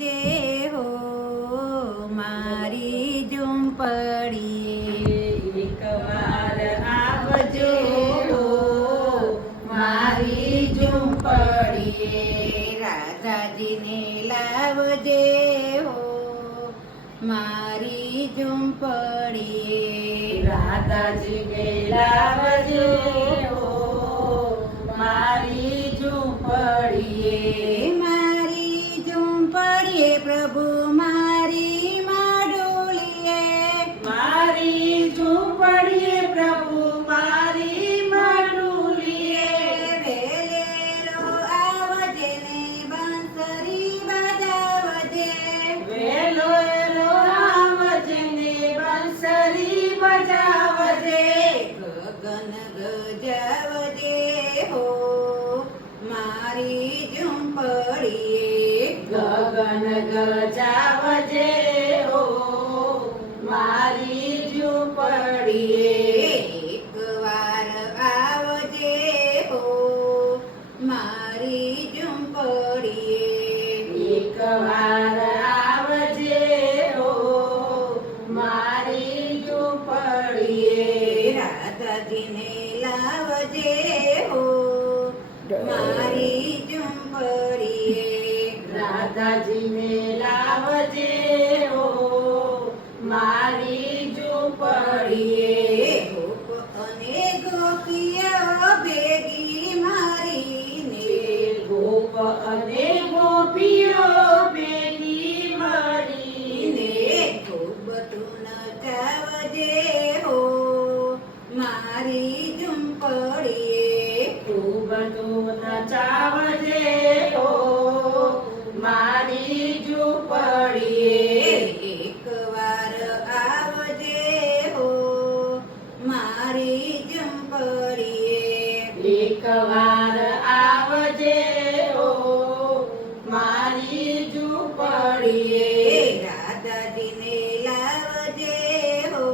લાવજે હો મારી ઝૂંપડીએ. એકવાર આવજો હો મારી ઝૂંપડીએ. રાધાજીને લાવજે હો મારી ઝૂંપડીએ. રાધાજીને લાવજો હો મારી ઝૂંપડીએ. મારી ઝૂંપડીએ પ્રભુ મારી માડોલીએ. મારી ઝૂંપડીએ પ્રભુ મારી માડુલીએ. વેલેરો આવજે ને બંસરી બજાવજે. વેલો એલો આવજે ને બંસરી બજાવજે. ગગન ગજાવજે હો મારી ઝૂંપડીએ. ગગન ગજાવજે હો મારી ઝૂંપડીએ. એકવાર આવજે હો મારી ઝૂંપડીએ. એકવાર આવજે હો મારી ઝૂંપડીએ. રાધાજીને લાવજે હો મારી ઝૂંપડીએ. રાધાજીને લાવજે હો મારી ઝૂંપડીએ. ગોપ અને ગોપીઓ ભેગી મારીને. ગોપ અને ગોપીઓ ભેગી મળીને. ખૂબ તું નચાવજે હો મારી ઝૂંપડીએ. ખૂબ તું નચાવજે હો મારી ઝૂંપડીએ. એકવાર આવજે હો મારી ઝૂંપડીએ. એકવાર આવજે હો મારી ઝૂંપડીએ. રાધાજીને લાવજે હો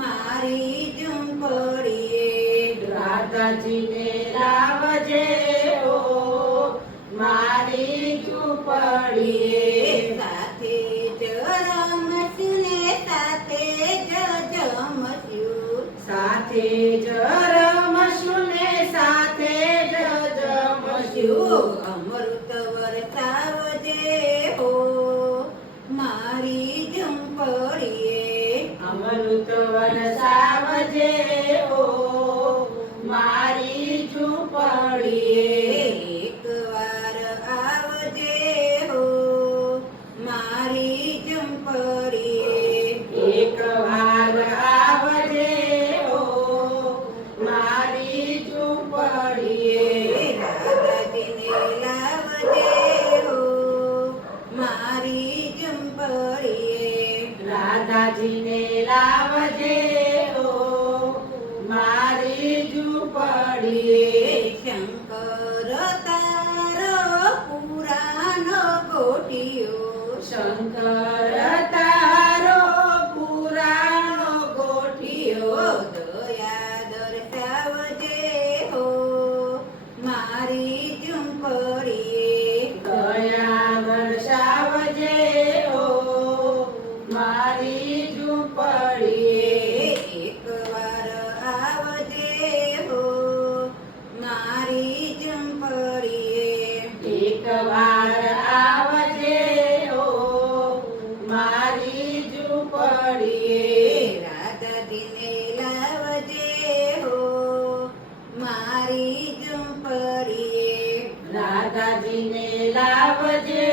મારી ઝૂંપડીએ. રાધાજીને લાવજે હો મારી ઝૂંપડીએ. સાથે જ રમશું ને સાથે જ જમશું. સાથે જ રમશું ને સાથે જ જમશું. અમૃત વરસાવજે હો મારી ઝૂંપડીએ. અમૃત વરસાવજે હો મારી ઝૂંપડીએ. એકવાર આવજે હો મારી ઝૂંપડીએ. એકવાર આવજે હો મારી ઝૂંપડીએ. રાધાજીને લાવજે હો મારી ઝૂંપડીએ. રાધાજીને લાવજે હો મારી ઝૂંપડીએ. શંકર તારો પુરાનો ગોટિયો. શંકર તારો પુરાણો ગોઠિયો. દયા દર્શાવજે હો મારી ઝૂંપડીએ. દયા દર્શાવજે હો મારી ઝૂંપડીએ. એકવાર આવજે હો મારી ઝૂંપડીએ. એકવાર આવજે હો મારી ઝૂંપડીએ. રાધાજીને લાવજે હો મારી ઝૂંપડીએ. રાધાજીને લાવજે